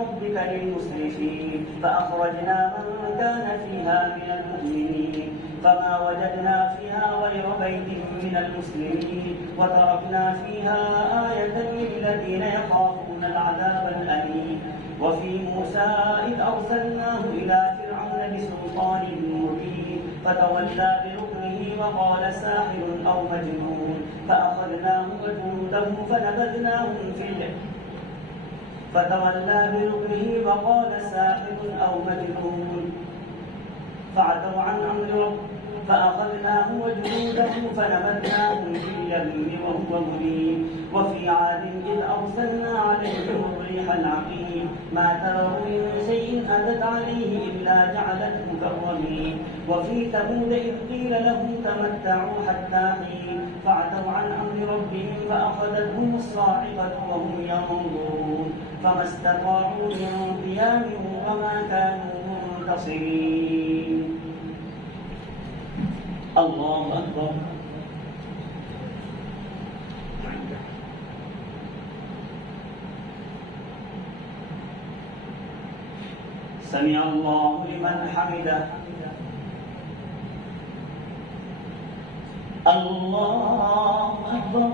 ربك للمسرفين فأخرجنا من كان فيها من المؤمنين فما وجدنا فيها غير بيت من المسلمين وتركنا فيها آية للذين يخافون العذاب الأليم. وفي موسى إذ أرسلناه إلى فرعون بسلطان مبين فتولى بركنه وقال ساحر أو مجنون فأخذناه وجنوده فنبذناهم في اليم فتولى بركنه وقال ساحر أو مجنون فعتوا عن أمر ربه فأخذناه وجنوده فنبذناهم في اليم وهو مليم. وفي عاد إذ أرسلنا عليهم الريح العقيم ما تذر من شيء أتت عليه إلا جعلته كالرميم. وفي ثمود إذ قيل لهم تمتعوا حتى حين فعتوا عن أمر ربهم فأخذتهم الصاعقة وهم ينظرون فما استطاعوا من قيام وما كانوا منتصرين. الله أكبر. سمع الله لمن حمده. الله أكبر.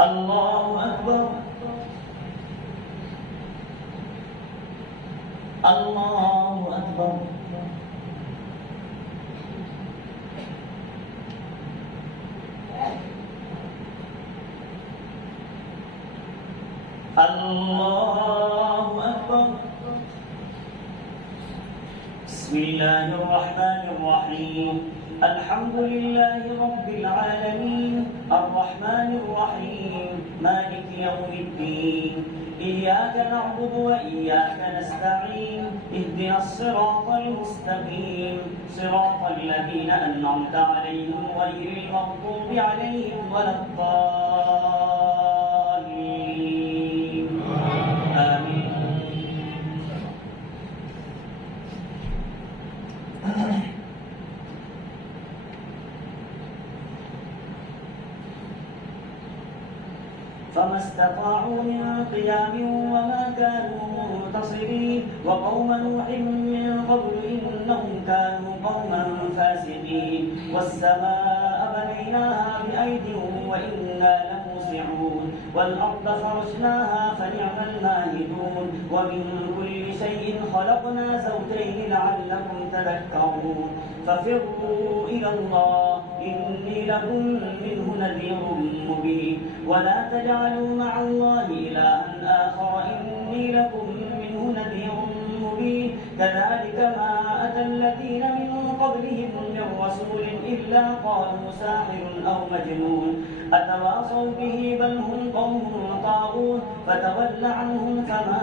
الله أكبر. الله أكبر. الله أكبر. بسم الله الرحمن الرحيم الحمد لله رب العالمين الرحمن الرحيم مالك يوم الدين إياك نعبد وإياك نستعين اهدنا الصراط المستقيم صراط الذين أنعمت عليهم غير المغضوب عليهم ولا الضالين آمين. فما استطاعوا من قيام وما كانوا منتصرين. وقوم نوح من قبل إنهم كانوا قوما فاسقين. والسماء بنيناها بأيد وإنا لموسعون والأرض فرشناها فنعم الماهدون. ومن كل شيء خلقنا زوجين لعلكم تذكرون. ففروا إلى الله إني لكم منه نذير مبين. ولا تجعلوا مع الله إلها آخر إني لكم منه نذير مبين. كذلك ما أتى الذين من قبلهم من رسول إلا قالوا ساحر أو مجنون أتواصوا به بل هم قوم طاغون. فتول عنهم فما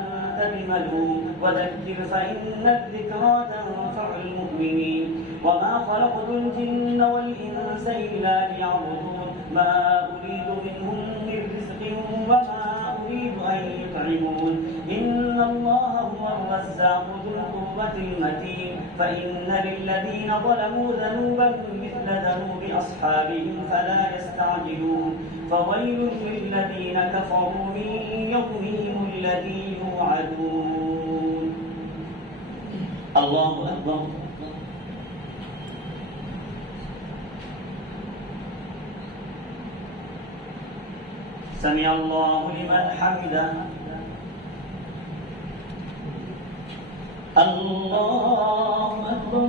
أنت بملوم وذكر فإن الذكرى تنفع المؤمنين. وما خلقت الجن والإنس إلا ليعبدون ما أريد منهم من رزق وما أريد أن يطعمون إن الله هو الرزاق ذو القوة المتين. فإن للذين ظلموا ذنوبا مثل ذنوب أصحابهم فلا يستعجلون. فويل للذين كفروا من يومهم الذي يوعدون. الله أكبر. سمع الله لمن حمده. الله أكبر.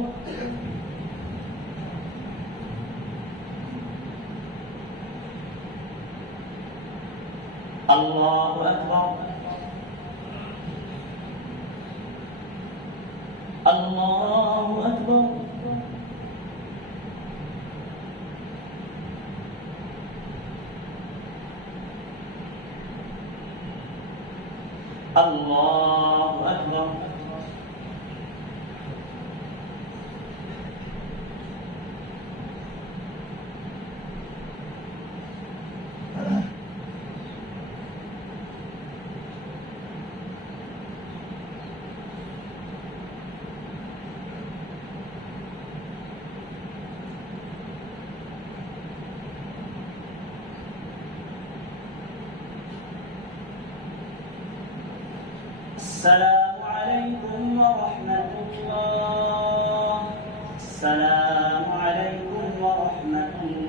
الله أكبر. الله أكبر. الله أكبر. السلام عليكم ورحمة الله. السلام عليكم ورحمة الله.